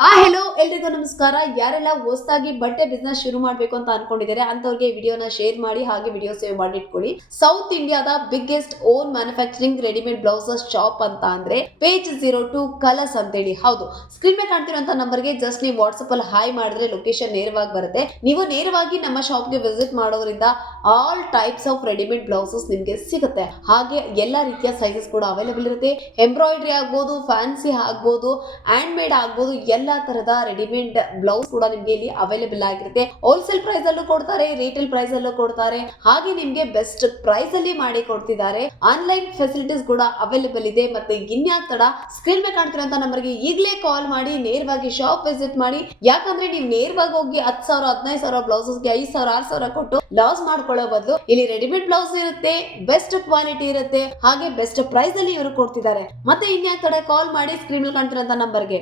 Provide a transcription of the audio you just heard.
Hello ಎಲ್ರಿಗೂ ನಮಸ್ಕಾರ. ಯಾರೆಲ್ಲ ಹೊಸದಾಗಿ ಬಟ್ಟೆ ಬಿಸ್ನೆಸ್ ಶುರು ಮಾಡಬೇಕು ಅಂತ ಅನ್ಕೊಂಡಿದ್ದಾರೆ ಅಂತವ್ರಿಗೆ ವಿಡಿಯೋನ ಶೇರ್ ಮಾಡಿ, ಹಾಗೆ ವಿಡಿಯೋ ಸೇವ್ ಮಾಡಿ ಇಟ್ಕೊಳ್ಳಿ. ಸೌತ್ ಇಂಡಿಯಾದ biggest own manufacturing readymade blouses shop ಅಂತ ಅಂದ್ರೆ ಪೇಜ್ 02 ಕಲರ್ಸ್ ಅಂತ ಹೇಳಿ. ಹೌದು, ಸ್ಕ್ರೀನ್ ಮೇಲೆ ಕಾಣ್ತಿರುವಂತ ನಂಬರ್ಗೆ ಜಸ್ಟ್ ನೀವು ವಾಟ್ಸ್ಆಪ್ ಅಲ್ಲಿ ಹಾಯ್ ಮಾಡಿದ್ರೆ ಲೊಕೇಶನ್ ನೇರವಾಗಿ ಬರುತ್ತೆ. ನೀವು ನೇರವಾಗಿ ನಮ್ಮ ಶಾಪ್ಗೆ ವಿಸಿಟ್ ಮಾಡೋದ್ರಿಂದ all types of readymade blouses ನಿಮ್ಗೆ ಸಿಗುತ್ತೆ. ಹಾಗೆ ಎಲ್ಲಾ ರೀತಿಯ ಸೈಜಸ್ ಕೂಡ ಅವೈಲೇಬಲ್ ಇರುತ್ತೆ. ಎಂಬ್ರಾಯ್ಡ್ರಿ ಆಗ್ಬೋದು, ಫ್ಯಾನ್ಸಿ ಆಗ್ಬೋದು, ಹ್ಯಾಂಡ್ ಮೇಡ್ ಆಗ್ಬೋದು, ಎಲ್ಲಾ ತರದ ರೆಡಿಮೇಡ್ ಬ್ಲೌಸ್ ಕೂಡ ನಿಮ್ಗೆ ಇಲ್ಲಿ ಅವೈಲೇಬಲ್ ಆಗಿರುತ್ತೆ. ಹೋಲ್ಸೇಲ್ ಪ್ರೈಸ್ ಅಲ್ಲೂ ಕೊಡ್ತಾರೆ, ರಿಟೇಲ್ ಪ್ರೈಸ್ ಅಲ್ಲೂ ಕೊಡ್ತಾರೆ, ಹಾಗೆ ನಿಮ್ಗೆ ಬೆಸ್ಟ್ ಪ್ರೈಸ್ ಅಲ್ಲಿ ಮಾಡಿ ಕೊಡ್ತಿದ್ದಾರೆ. ಆನ್ಲೈನ್ ಫೆಸಿಲಿಟೀಸ್ ಕೂಡ ಅವೈಲೇಬಲ್ ಇದೆ. ಮತ್ತೆ ಇನ್ಯಾಕ್ ತಡ, ಸ್ಕ್ರೀನ್ ಮೇಲೆ ಕಾಣ್ತಿರೋಂತ ನಂಬರ್ಗೆ ಈಗಲೇ ಕಾಲ್ ಮಾಡಿ ನೇರವಾಗಿ ಶಾಪ್ ವಿಸಿಟ್ ಮಾಡಿ. ಯಾಕಂದ್ರೆ ನೀವು ನೇರವಾಗಿ ಹೋಗಿ 10,000 15,000 ಬ್ಲೌಸಸ್ಗೆ 5,000 6,000 ಕೊಟ್ಟು ಲಾಸ್ ಮಾಡ್ಕೊಳ್ಳೋ ಬದಲು ಇಲ್ಲಿ ರೆಡಿಮೇಡ್ ಬ್ಲೌಸ್ ಇರುತ್ತೆ, ಬೆಸ್ಟ್ ಕ್ವಾಲಿಟಿ ಇರುತ್ತೆ, ಹಾಗೆ ಬೆಸ್ಟ್ ಪ್ರೈಸ್ ಅಲ್ಲಿ ಇವರು ಕೊಡ್ತಿದ್ದಾರೆ. ಮತ್ತೆ ಇನ್ಯಾಕ್ ತಡ, ಕಾಲ್ ಮಾಡಿ ಸ್ಕ್ರೀನ್ ಮೇಲೆ ಕಾಣ್ತಿರೋಂತ ನಂಬರ್ಗೆ.